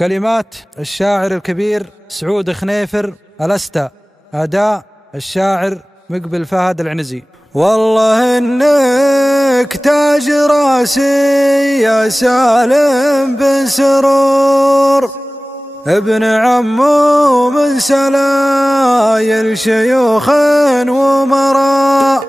كلمات الشاعر الكبير سعود خنيفر الأستاء، أداء الشاعر مقبل فهد العنزي. والله إنك تاج راسي يا سالم بن سرور، ابن عمو من سلايل شيوخ ومراء.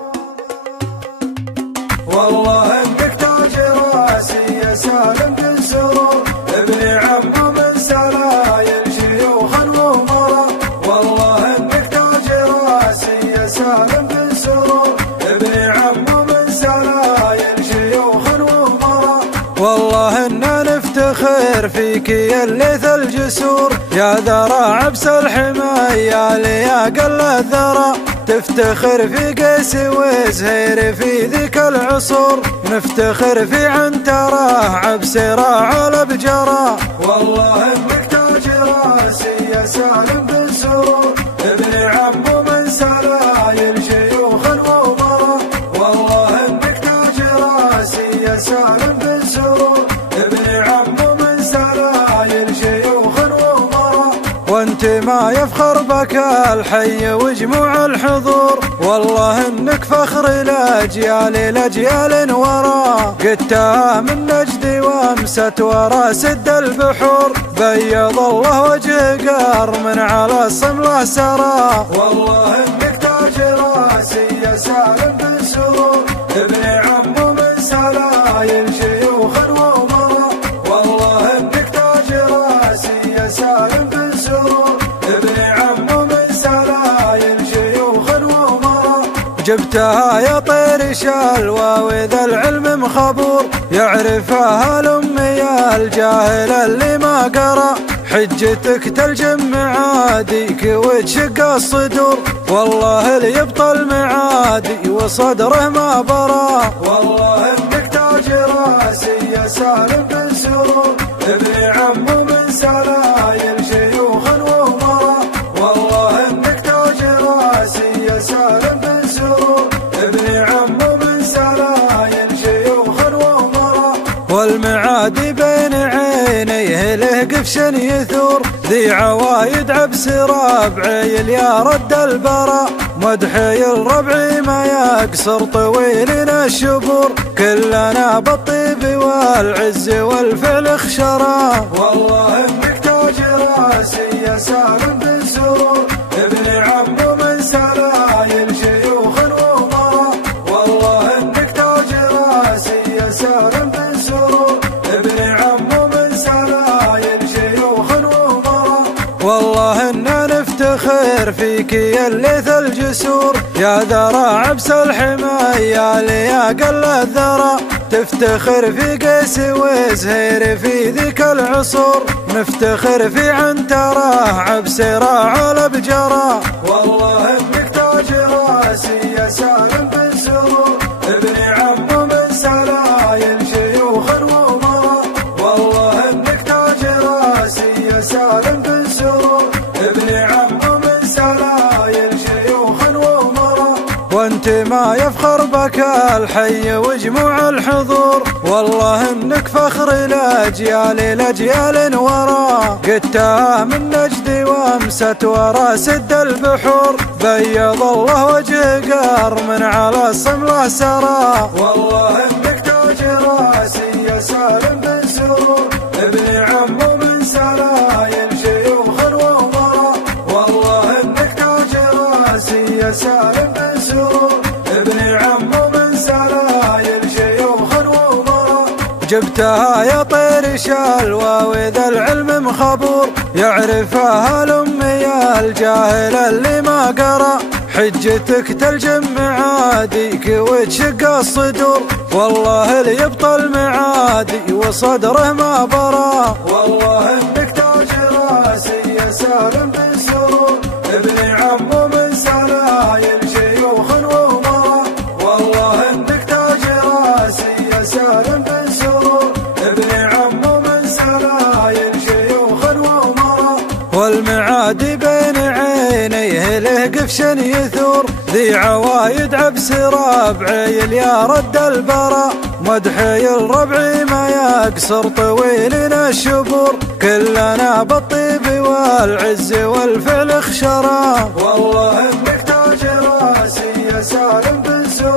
والله إنك تاج راسي يا سالم بن سرور، ابن عمو من سلايل شيوخ ومراء. والله إنك تاج راسي يا سالم بن سرور، ابن عمو من سلايل شيوخ ومراء. والله إننا نفتخر فيك يا الليث الجسور، يا ذرى عبس الحماية ليا قل الذرى. تفتخر في قيس وزهير في ذيك العصور، نفتخر في عنترة عبس راعى الابجرة. والله انك تاج راسي يا سالم بن سرور، ابن عمو من سلايل شيوخ ومراء. والله انك تاج راسي يا سالم بن سرور، ابن عمو من سلايل شيوخ ومراء. وانت ما يفخر بك الحي وجموع الحضور، والله انك فخر الاجيال لاجيال ورا. قدتها من نجدي وامست ورا سد البحور، بيض الله وجه قار من على الصمله سرى. والله انك تاج راسي يا سالم بن سرور، ابن عمو من سلايل شيوخ ومراء. والله انك تاج راسي يا سالم بن سرور، ابن عمو من سلايل شيوخ ومراء. جبتها يا طير شلوى وذا العلم مخبور، يعرفها الأمي الجاهل اللي ما قرأ. حجتك تلجم معاديك وتشق الصدور، والله اللي يبطل معادي وصدره ما برا. والله انك تاج راسي يا سالم بن سرور، ابن عمو من سلايل شيوخ ومراء. والله انك تاج راسي يا سالم بن سرور، ابن عمو من سلايل شيوخ ومراء. والمعادي بين عينيه له قفش يثور، ذي عوايد عبس ربعي يا رد البراء. مدحي الربعي ما يقصر طويلنا الشبور، كلنا بالطيب والعز والفعل خشرا. والله انك تاج راسي يا سالم بن سرور، ابن عمو من سلايل شيوخ ومراء. والله انك تاج راسي يا سالم بن سرور، ابن عمو من سلايل شيوخ ومراء. والله اننا نفتخر فيك يا الليث الجسور، يا ذرى عبس الحماية ليا قل الذرى. تفتخر في قيس وزهير في ذيك العصور، نفتخر في عنترة عبس راعى الابجرة. والله انك تاج راسي يا سالم بن سرور، ابن عمو من سلايل شيوخ ومراء. والله انك تاج راسي يا سالم بن سرور، ابن عمو من سلايل شيوخ ومراء. وانت ما يفخر بك الحي وجموع الحضور، والله انك فخر الاجيال لاجيال ورا. قدتها من نجدي وامست ورا سد البحور، بيض الله وجه قار من على الصمله سرى. والله انك تاج راسي يا سالم بن سرور، ابن عمو من سلايل شيوخ ومراء. والله انك تاج راسي يا سالم بن سرور، ابن عمو من سلايل شيوخ ومراء. جبتها يا طير شلوى وذا العلم مخبور، يعرفها الأمي الجاهل اللي ما قرأ. حجتك تلجم معاديك وتشق الصدور، والله اللي يبطل معادي وصدره ما برا. والله انك تاج راسي يا سالم بن سرور، ابن عمو من سلايل شيوخ ومراء. والله انك تاج راسي يا سالم بن سرور، ابن عمو من سلايل شيوخ ومراء. والمعادي بين عينيه له قفش يثور ذي عوايد عبس ربعي يا رد البراء مدحي الربعي ما يقصر طويل الشبور كلنا بالطيب والعز والفعل خشرا والله انك تاج راسي يا سالم بن سرور